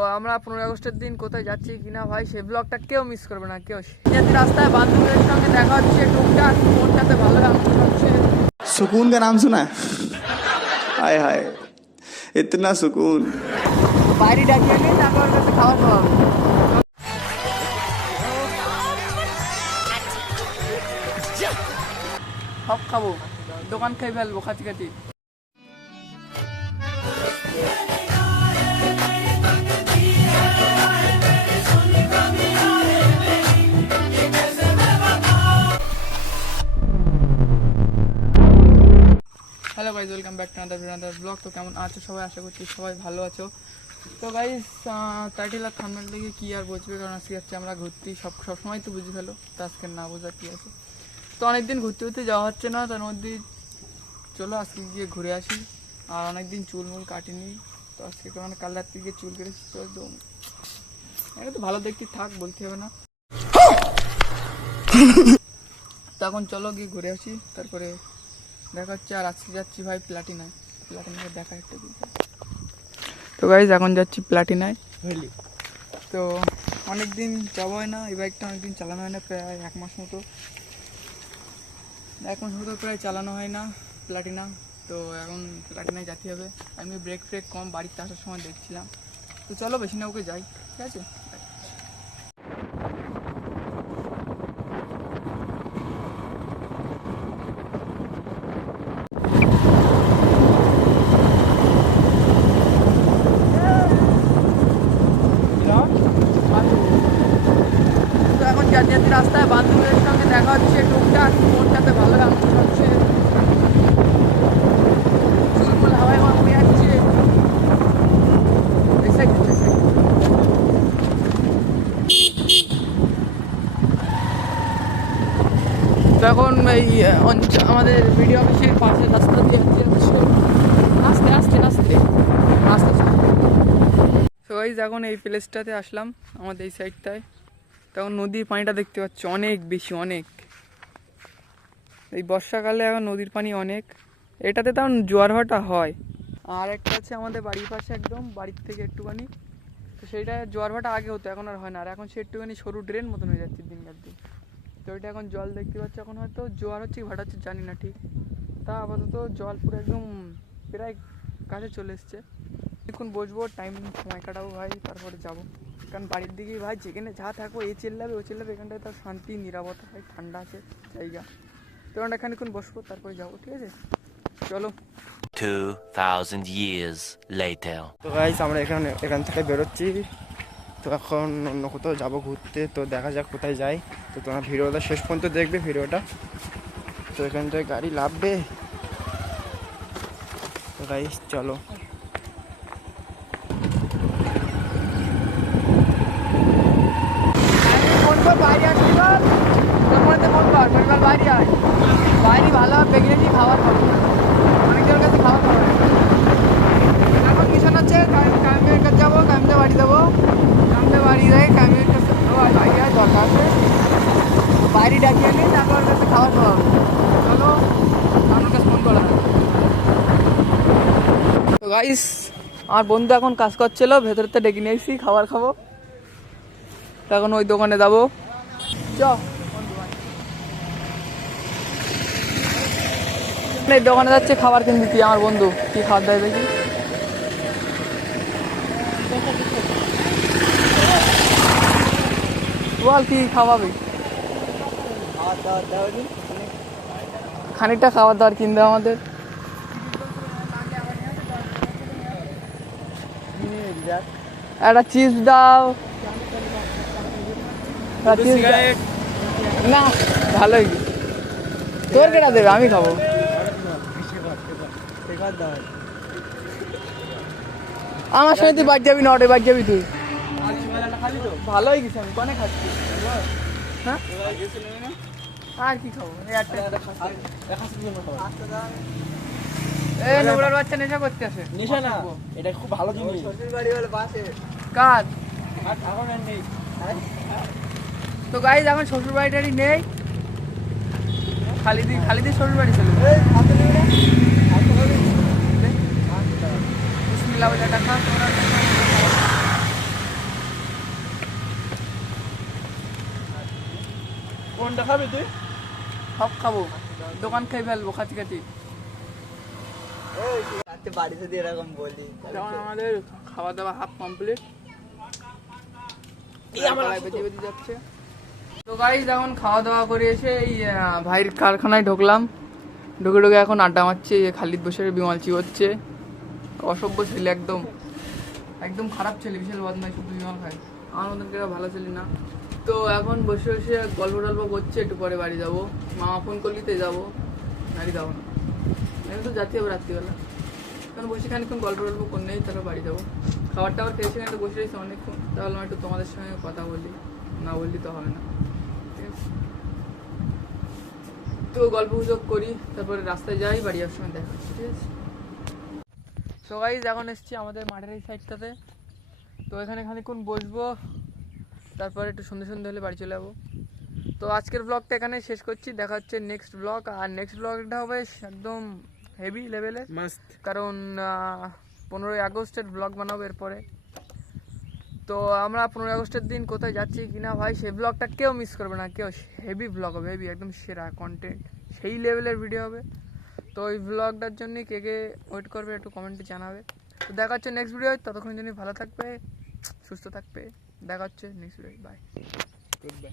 তো আমরা 15 আগস্টের দিন কোথায় যাচ্ছি কিনা ভাই সেই ব্লগটা কেউ মিস করবে না কেউ। যাতে রাস্তায় বান্ধবীদের সঙ্গে দেখা হচ্ছে, টুকটাক মনটাতে ভালো লাগছে। सुकून का नाम सुना है? हाय हाय इतना सुकून। বাইরে ডাকিয়ে নিয়ে তারপর কাছে খাওয়া খাওয়া হবে। সব খাবো, দোকান খেয়ে ফেলবো খাতি খাতি। Hello guys, welcome back to another blog. তো কেমন আছো সবাই? আশা করছি সবাই ভালো আছো। তো গাইজ টাইটেল আর থাম্বনেল দেখে কী আর বুঝবে, কারণ আজকে যাচ্ছি আমরা ঘুরতে। সবসময় তো বুঝে ফেলো, তো আজকে না বোঝা কী আছে। তো অনেকদিন ঘুরতে ঘুরতে যাওয়া হচ্ছে না, তার মধ্যে চলো আজকে গিয়ে ঘুরে আসি। আর অনেকদিন চুলমুল কাটিনি, তো আজকে মানে কাল রাত্রে গিয়ে চুল কেটেছি। তো একদম এটা তো ভালো দেখতে থাক, বলতে হবে না। তখন চলো গিয়ে ঘুরে আসি, তারপরে দেখা হচ্ছে। আর আজকে যাচ্ছি ভাই প্লাটিনায় দেখা একটা দিন। তো গাইজ এখন যাচ্ছি প্লাটিনায়। তো অনেকদিন যাবো হয় না, এই বাইকটা অনেকদিন চালানো হয় না, প্রায় এক মাস মতো প্রায় চালানো হয় না প্লাটিনা। তো এখন প্লাটিনায় যেতে হবে। আমি ব্রেক ফ্রেক কম, বাড়িতে আসার সময় দেখছিলাম। তো চলো বেশি না ওকে যাই, ঠিক আছে। তো এখন যাতে রাস্তায় বান্ধবীদের সঙ্গে দেখা হচ্ছে, টুকটাক মনটাতে ভালো লাগছে। চুলমুল হাওয়ায় আমার উড়ে যাচ্ছে। তো এখন এই আমাদের ভিডিও অফিসের পাশে রাস্তা দিয়ে আস্তে আস্তে আস্তে আস্তে আস্তে। তো গাইজ এখন এই প্লেসটাতে আসলাম, আমাদের এই সাইডটায়। তখন নদীর পানিটা দেখতে পাচ্ছি অনেক বেশি, অনেক। এই বর্ষাকালে এখন নদীর পানি অনেক। এটাতে তখন জোয়ার ভাটা হয়। আর একটা আছে আমাদের বাড়ির পাশে, একদম বাড়ির থেকে একটুখানি। তো সেইটা জোয়ার ভাটা আগে হতো, এখন আর হয় না। আর এখন সে একটুখানি সরু ড্রেন মতন হয়ে যাচ্ছে দিনকার দিন। তো ওইটা এখন জল দেখতে পাচ্ছি। এখন হয়তো জোয়ার হচ্ছে ভাটা হচ্ছে জানি না ঠিক। তা আপাতত জল পুরো একদম প্রায় কাছে চলে এসছে। এখন বসবো, সময় কাটাবো ভাই, তারপরে যাবো। কারণ বাড়ির দিকেই ভাই যেখানে যা থাকবো, এ চিল্লাবে ও চিল্লাবে, এখানটায় তার শান্তি নিরাপত্তা ভাই, ঠান্ডা আছে জায়গা। তো আমরা খানিক্ষণ বসবো, তারপরে যাবো, ঠিক আছে। চলো। 2000 years later. তো গাইস আমরা এখান থেকে বেরোচ্ছি। তো এখন অন্য কোথাও যাবো ঘুরতে, তো দেখা যাক কোথায় যাই। তো তোমরা ভিডিওটা শেষ পর্যন্ত দেখবে ভিডিওটা। তো এখান থেকে গাড়ি লাভবে। তো গাইস চলো। বাইরে আসছি, বাইরে আয়, বাইরে ভালো প্রেগনেন্সি খাবার খাবো, অনেকজনের কাছে খাবার খাবো। এখন মিশন হচ্ছে কামিমের কাছে যাবো, কামিমে বাড়ি দেবো, কামিমে বাড়ি দেয়, কামিমের কাছে বাইরে আর দরকার আছে, বাইরে ডাকিয়ে নিই তারপর কাছে খাবার খাওয়া হবে। চলো আমার কাছে ফোন করা হয়। তো গাইস আমার বন্ধু এখন কাজ করছিল, ভেতরতে ডেকে নিয়ে এসেছি, খাবার খাবো। তো এখন ওই দোকানে যাবো, চ। এই দোকানে যাচ্ছে খাবার কিনতে। কি আমার বন্ধু কি খাবার দেয় দেখি। বল কি খাওয়াবি? খানিকটা খাবার দাবার কিনতে আমাদের। একটা চিপস দাও না, ভালোই। তোর কেটা দেবে, আমি খাবো। আমার সঙ্গে তুই বাড়ি যাবি না, ওটাই বাড়ি যাবি তুই। ভালোই গেছে, আমি কনে খাচ্ছি। হ্যাঁ আর কি খাবো? নোংরার বাচ্চা নেশা করতে আসে। নেশা না, এটা খুব ভালো জিনিস। কাজ তো গাইজ এখন শ্বশুর বাড়িটারই নেই, খালিদি শ্বশুর বাড়ি চলে। বিসমিল্লাহ বলে টাকা কোনটা খাবি তুই? সব খাবো, দোকান খেয়ে ফেলবো খাতি খাতি। বাড়িতে দিয়ে এরকম বলি। যেমন আমাদের খাওয়া দাওয়া হাফ কমপ্লিট, বেঁচে বেঁচে যাচ্ছে। তো গাইস এখন খাওয়া দাওয়া করে এসে এই ভাইয়ের কারখানায় ঢুকলাম, ঢুকে এখন আড্ডা মারছে। খালিদ বসে বিমল চিবোচ্ছে, অসভ্য ছেলে, একদম একদম খারাপ ছেলে, বিশাল বদমাই, শুধু বিমল খায়। আমার মতন কেউ ভালো ছেলে না। তো এখন বসে বসে গল্প টল্প করছে, একটু পরে বাড়ি যাবো। মামা ফোন করলি তো যাবো, বাড়ি যাবো না, আমি তো যাচ্ছি আবার রাত্রিবেলা। কারণ বসে খানিক্ষণ গল্প টল্প করে নেই, তারপর বাড়ি যাবো। খাবার টাবার খেয়েছি, কিন্তু বসে রয়েছে অনেকক্ষণ, তাহলে একটু তোমাদের সঙ্গে কথা বলি, না বললি তো হবে না, ঠিক আছে? তো গল্প গুজব করি, তারপরে রাস্তায় যাই, বাড়ি যাওয়ার সময় দেখা হচ্ছে, ঠিক আছে? সো গাইস এখন এসছি আমাদের মাঠের এই সাইডটাতে, তো এখানে খানিক্ষণ বসবো, তারপরে একটু সন্ধ্যে সন্ধ্যে হলে বাড়ি চলে যাবো। তো আজকের ব্লগটা এখানে শেষ করছি, দেখা হচ্ছে নেক্সট ব্লগ। আর নেক্সট ব্লগটা হবে একদম হেভি লেভেলের, মাস্ত। কারণ 15ই আগস্টের ব্লগ বানাবো এরপরে। তো আমরা 15ই আগস্টের দিন কোথায় যাচ্ছি কিনা ভাই, সেই ব্লগটা কেউ মিস করবে না, কেউ। হেভি ব্লগ হবে, হেভি, একদম সেরা কন্টেন্ট, সেই লেভেলের ভিডিও হবে। তো ওই ব্লগটার জন্য কে কে ওয়েট করবে একটু কমেন্টে জানাবে। তো দেখা হচ্ছে নেক্সট ভিডিও, ততক্ষণ জন্য ভালো থাকবে, সুস্থ থাকবে। দেখা হচ্ছে next video, bye, good bye.